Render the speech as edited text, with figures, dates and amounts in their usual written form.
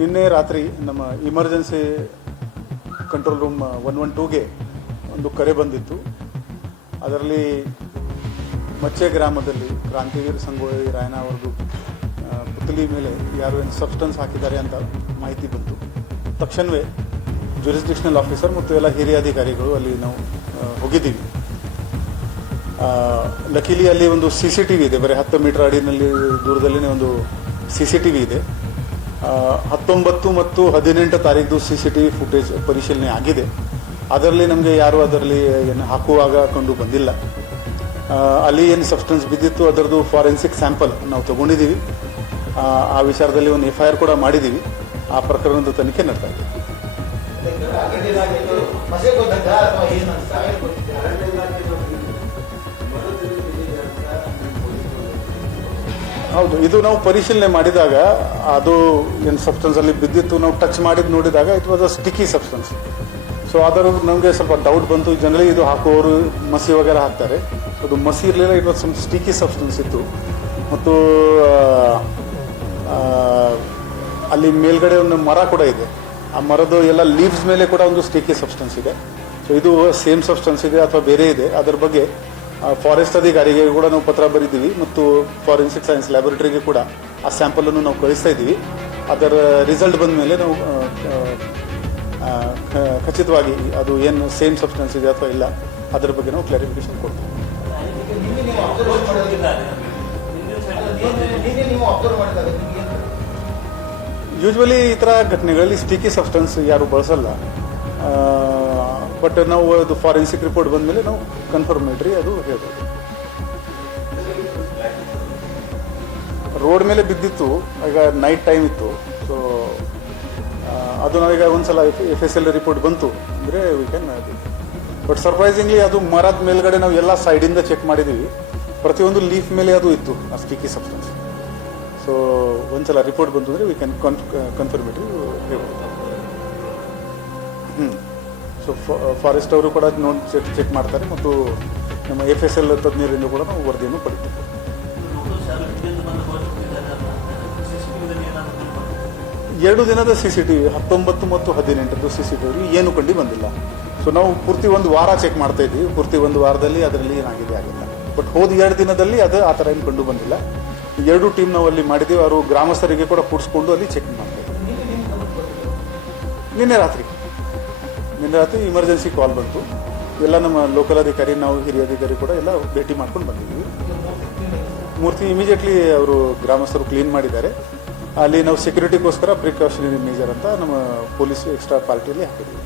ನಿನ್ನೆ ರಾತ್ರಿ ನಮ್ಮ ಇಮರ್ಜೆನ್ಸಿ ಕಂಟ್ರೋಲ್ ರೂಮ್ 112ಗೆ ಒಂದು ಕರೆ ಬಂದಿತ್ತು. ಅದರಲ್ಲಿ ಮಚ್ಚೆ ಗ್ರಾಮದಲ್ಲಿ ಕ್ರಾಂತಿವೀರ್ ಸಂಗೊಳ್ಳಿ ರಾಯಣ್ಣ ಅವ್ರದ್ದು ಪುತ್ಲಿ ಮೇಲೆ ಯಾರು ಏನು ಸಬ್ಸ್ಟೆನ್ಸ್ ಹಾಕಿದ್ದಾರೆ ಅಂತ ಮಾಹಿತಿ ಬಂತು. ತಕ್ಷಣವೇ ಜ್ಯೂರಿಸ್ಡಿಕ್ಷನಲ್ ಆಫೀಸರ್ ಮತ್ತು ಎಲ್ಲ ಹಿರಿಯ ಅಧಿಕಾರಿಗಳು ಅಲ್ಲಿ ನಾವು ಹೋಗಿದ್ದೀವಿ. ಲಕಿಲಿ ಅಲ್ಲಿ ಒಂದು CCTV ಇದೆ, ಬರೀ 10 ಮೀಟರ್ ಅಡಿನಲ್ಲಿ ದೂರದಲ್ಲಿನೇ ಒಂದು CCTV ಇದೆ. 19 ಮತ್ತು 18 ತಾರೀಕು CCTV ಫುಟೇಜ್ ಪರಿಶೀಲನೆ ಆಗಿದೆ. ಅದರಲ್ಲಿ ನಮಗೆ ಯಾರು ಅದರಲ್ಲಿ ಏನು ಹಾಕುವಾಗ ಕಂಡು ಬಂದಿಲ್ಲ. ಅಲ್ಲಿ ಏನು ಸಬ್ಸ್ಟೆನ್ಸ್ ಬಿದ್ದಿತ್ತು ಅದರದ್ದು ಫಾರೆನ್ಸಿಕ್ ಸ್ಯಾಂಪಲ್ ನಾವು ತಗೊಂಡಿದ್ದೀವಿ. ಆ ವಿಚಾರದಲ್ಲಿ ಒಂದು FIR ಕೂಡ ಮಾಡಿದ್ದೀವಿ. ಆ ಪ್ರಕರಣದ ತನಿಖೆ ನಡೆತಾ ಇದೆ. ಹೌದು, ಇದು ನಾವು ಪರಿಶೀಲನೆ ಮಾಡಿದಾಗ ಅದು ಏನು ಸಬ್ಸ್ಟೆನ್ಸ್ ಅಲ್ಲಿ ಬಿದ್ದಿತ್ತು ನಾವು ಟಚ್ ಮಾಡಿದ್ದು ನೋಡಿದಾಗ it was a sticky substance. So ಅದರ ನಮಗೆ ಸ್ವಲ್ಪ ಡೌಟ್ ಬಂತು. ಜನರಲಿ ಇದು ಹಾಕುವವರು ಮಸಿ ವಗೇರೆ ಹಾಕ್ತಾರೆ, ಅದು ಮಸಿ ಇರಲಿಲ್ಲ, it was some sticky substance ಇತ್ತು. ಮತ್ತು ಅಲ್ಲಿ ಮೇಲ್ಗಡೆ ಒಂದು ಮರ ಕೂಡ ಇದೆ, ಆ ಮರದ ಎಲ್ಲ ಲೀವ್ಸ್ ಮೇಲೆ ಕೂಡ ಒಂದು ಸ್ಟಿಕ್ಕಿ ಸಬ್ಸ್ಟೆನ್ಸ್ ಇದೆ. ಸೊ ಇದು ಸೇಮ್ ಸಬ್ಸ್ಟೆನ್ಸ್ ಇದೆ ಅಥವಾ ಬೇರೆ ಇದೆ, ಅದರ ಬಗ್ಗೆ ಫಾರೆಸ್ಟ್ ಅಧಿಕಾರಿಗೆ ಕೂಡ ನಾವು ಪತ್ರ ಬರೀತೀವಿ ಮತ್ತು ಫಾರೆನ್ಸಿಕ್ ಸೈನ್ಸ್ ಲ್ಯಾಬೊರೇಟರಿಗೆ ಕೂಡ ಆ ಸ್ಯಾಂಪಲನ್ನು ನಾವು ಕಳಿಸ್ತಾ ಇದ್ದೀವಿ. ಅದರ ರಿಸಲ್ಟ್ ಬಂದ ಮೇಲೆ ನಾವು ಖಚಿತವಾಗಿ ಅದು ಏನು ಸೇಮ್ ಸಬ್ಸ್ಟೆನ್ಸ್ ಇದೆ ಅಥವಾ ಇಲ್ಲ ಅದರ ಬಗ್ಗೆ ನಾವು ಕ್ಲಾರಿಫಿಕೇಶನ್ ಕೊಡ್ತೀವಿ. ಯೂಶ್ವಲಿ ಈ ಥರ ಘಟನೆಗಳಲ್ಲಿ ಸ್ಟಿಕ್ಕಿ ಸಬ್ಸ್ಟೆನ್ಸ್ ಯಾರು ಬಳಸಲ್ಲ. ಬಟ್ ನಾವು ಅದು ಫಾರೆನ್ಸಿಕ್ ರಿಪೋರ್ಟ್ ಬಂದ ಮೇಲೆ ನಾವು ಕನ್ಫರ್ಮೇಟ್ರಿ ಅದು ಹೇಳ್ಬೋದು. ರೋಡ್ ಮೇಲೆ ಬಿದ್ದಿತ್ತು, ಈಗ ನೈಟ್ ಟೈಮ್ ಇತ್ತು. ಸೊ ಅದು ನಾವೀಗ ಒಂದ್ಸಲ FSL ರಿಪೋರ್ಟ್ ಬಂತು ಅಂದರೆ ವಿ ಕ್ಯಾನ್ ಅದು. ಬಟ್ ಸರ್ಪ್ರೈಸಿಂಗ್ಲಿ ಅದು ಮರದ ಮೇಲ್ಗಡೆ ನಾವು ಎಲ್ಲ ಸೈಡಿಂದ ಚೆಕ್ ಮಾಡಿದ್ದೀವಿ, ಪ್ರತಿಯೊಂದು ಲೀಫ್ ಮೇಲೆ ಅದು ಇತ್ತು ಆ ಸ್ಟಿಕ್ಕಿ ಸಬ್ಸ್ಟೆನ್ಸ್. ಸೊ ಒಂದ್ಸಲ ರಿಪೋರ್ಟ್ ಬಂತು ಅಂದರೆ ವಿ ಕ್ಯಾನ್ ಕನ್ಫರ್ಮೇಟ್ರಿ ಹೇಳ್ಬೋದು. ಸೊ ಫಾರೆಸ್ಟ್ ಅವರು ಕೂಡ ನೋಡಿ ಚೆಕ್ ಮಾಡ್ತಾರೆ ಮತ್ತು ನಮ್ಮ FSL ತಜ್ಞರಿಂದ ಕೂಡ ನಾವು ವರದಿಯನ್ನು ಪಡಿತೀವಿ. 2 ದಿನದ CCTV 19 ಮತ್ತು 18 CCTV ಏನು ಕಂಡು ಬಂದಿಲ್ಲ. ಸೊ ನಾವು ಪೂರ್ತಿ ಒಂದು ವಾರ ಚೆಕ್ ಮಾಡ್ತಾ ಇದ್ದೀವಿ. ಪೂರ್ತಿ ಒಂದು ವಾರದಲ್ಲಿ ಅದರಲ್ಲಿ ಏನಾಗಿದೆ ಆಗಿಲ್ಲ. ಬಟ್ ಹೋದ 2 ದಿನದಲ್ಲಿ ಅದು ಆ ಥರ ಏನು ಕಂಡು ಬಂದಿಲ್ಲ. 2 ಟೀಮ್ ನಾವು ಅಲ್ಲಿ ಮಾಡಿದ್ದೀವಿ. ಅವರು ಗ್ರಾಮಸ್ಥರಿಗೆ ಕೂಡ ಕೂಡಿಸ್ಕೊಂಡು ಅಲ್ಲಿ ಚೆಕ್ ಮಾಡ್ತಾ ಇದ್ದೀವಿ. ನಿನ್ನೆ ರಾತ್ರಿ ಇಮರ್ಜೆನ್ಸಿ ಕಾಲ್ ಬಂತು. ಎಲ್ಲ ನಮ್ಮ ಲೋಕಲ್ ಅಧಿಕಾರಿ, ನಾವು ಹಿರಿಯ ಅಧಿಕಾರಿ ಕೂಡ ಎಲ್ಲ ಭೇಟಿ ಮಾಡ್ಕೊಂಡು ಬಂದಿದ್ದೀವಿ. ಮೂರ್ತಿ ಇಮಿಡಿಯೇಟ್ಲಿ ಅವರು ಗ್ರಾಮಸ್ಥರು ಕ್ಲೀನ್ ಮಾಡಿದ್ದಾರೆ. ಅಲ್ಲಿ ನಾವು ಸೆಕ್ಯೂರಿಟಿಗೋಸ್ಕರ ಪ್ರಿಕಾಷನರಿ ಮೇಜರ್ ಅಂತ ನಮ್ಮ ಪೊಲೀಸ್ ಎಕ್ಸ್ಟ್ರಾ ಪಾರ್ಟಿಯಲ್ಲಿ ಹಾಕಿದ್ದೀವಿ.